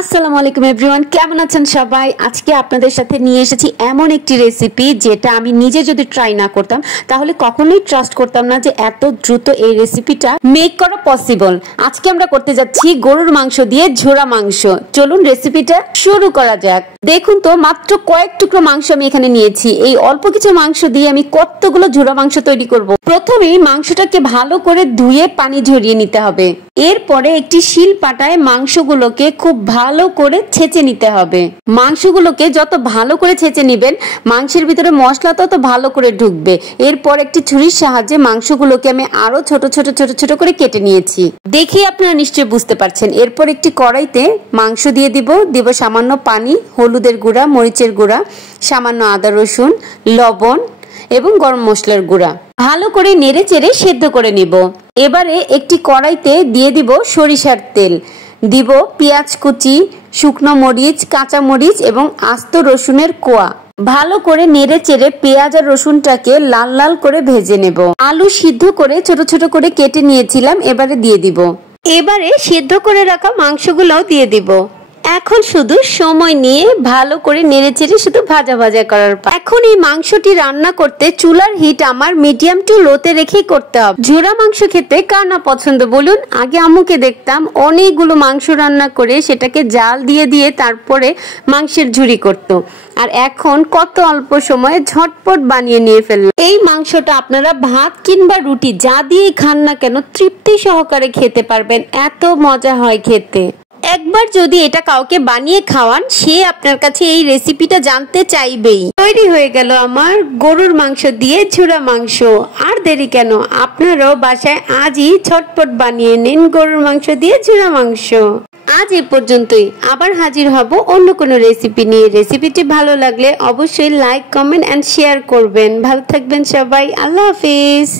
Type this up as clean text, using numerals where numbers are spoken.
আসসালামু আলাইকুম এভরিওয়ান, কেমন আছেন সবাই? আজকে আপনাদের সাথে নিয়ে এসেছি এমন একটি রেসিপি যেটা আমি নিজে যদি ট্রাই না করতাম তাহলে কখনোই ট্রাস্ট করতাম না যে এত দ্রুত এই রেসিপিটা মেক করা পসিবল। আজকে আমরা করতে যাচ্ছি গরুর মাংস দিয়ে ঝোড়া মাংস। চলুন রেসিপিটা শুরু করা যাক। দেখুন তো, মাত্র কয়েক টুকরো মাংস আমি এখানে নিয়েছি। এই অল্প কিছু মাংস দিয়ে আমি কতগুলো ঝোড়া মাংস তৈরি করব। প্রথমেই মাংসটাকে ভালো করে ধুয়ে পানি ঝরিয়ে নিতে হবে। এরপরে একটি শিল পাটায় মাংসগুলোকে খুব ভালো করে ছেঁচে নিতে হবে। মাংসগুলোকে যত ভালো করে ছেঁচে নিবেন মাংসের ভিতরে মশলা তত ভালো করে ঢুকবে। এরপর একটি ছুরির সাহায্যে মাংসগুলোকে আমি আরো ছোট ছোট ছোট ছোট করে কেটে নিয়েছি। দেখি আপনারা নিশ্চয়ই বুঝতে পারছেন। এরপর একটি কড়াইতে মাংস দিয়ে দিব সামান্য পানি, হলুদের গুঁড়া, মরিচের গুঁড়া, সামান্য আদা রসুন, লবণ এবং গরম মশলার গুঁড়া। ভালো করে নেড়ে চেড়ে সেদ্ধ করে নিব। এবারে একটি কড়াইতে দিয়ে দিব সরিষার তেল, দিব পেঁয়াজ কুচি, শুকনো মরিচ, কাঁচা মরিচ এবং আস্ত রসুনের কোয়া। ভালো করে নেড়ে চেড়ে পেঁয়াজ আর রসুনটাকে লাল লাল করে ভেজে নেব। আলু সিদ্ধ করে ছোট ছোট করে কেটে নিয়েছিলাম, এবারে দিয়ে দিব। এবারে সিদ্ধ করে রাখা মাংসগুলোও দিয়ে দিব। এখন শুধু সময় নিয়ে ভালো করে নেড়েচেড়ে শুধু ভাজা ভাজা করার পর। এখন এই মাংসটি রান্না করতে চুলার হিট আমার মিডিয়াম টু লোতে রেখেই করতে হবে। ঝোড়া মাংস খেতে কার না পছন্দ বলুন? আগে আম্মুকে দেখতাম অনেকগুলো মাংস রান্না করে সেটাকে জাল দিয়ে দিয়ে তারপরে মাংসের ঝুড়ি করতো, আর এখন কত অল্প সময়ে ঝটপট বানিয়ে নিয়ে ফেললো। এই মাংসটা আপনারা ভাত কিংবা রুটি যা দিয়ে খান না কেন তৃপ্তি সহকারে খেতে পারবেন, এত মজা হয় খেতে। একবার যদি এটা কাউকে বানিয়ে খাওয়ান, সে আপনার কাছে এই রেসিপিটা জানতে চাইবেই। তৈরি হয়ে গেল আমার গরুর মাংস দিয়ে ঝোড়া মাংস। আর দেরি কেন, আপনারাও বাসায় আজই ঝটপট বানিয়ে নিন গরুর মাংস দিয়ে ঝোড়া মাংস। আজ এ পর্যন্তই, আবার হাজির হব অন্য কোনো রেসিপি নিয়ে। রেসিপিটি ভালো লাগলে অবশ্যই লাইক, কমেন্ট এন্ড শেয়ার করবেন। ভালো থাকবেন সবাই, আল্লাহ হাফিজ।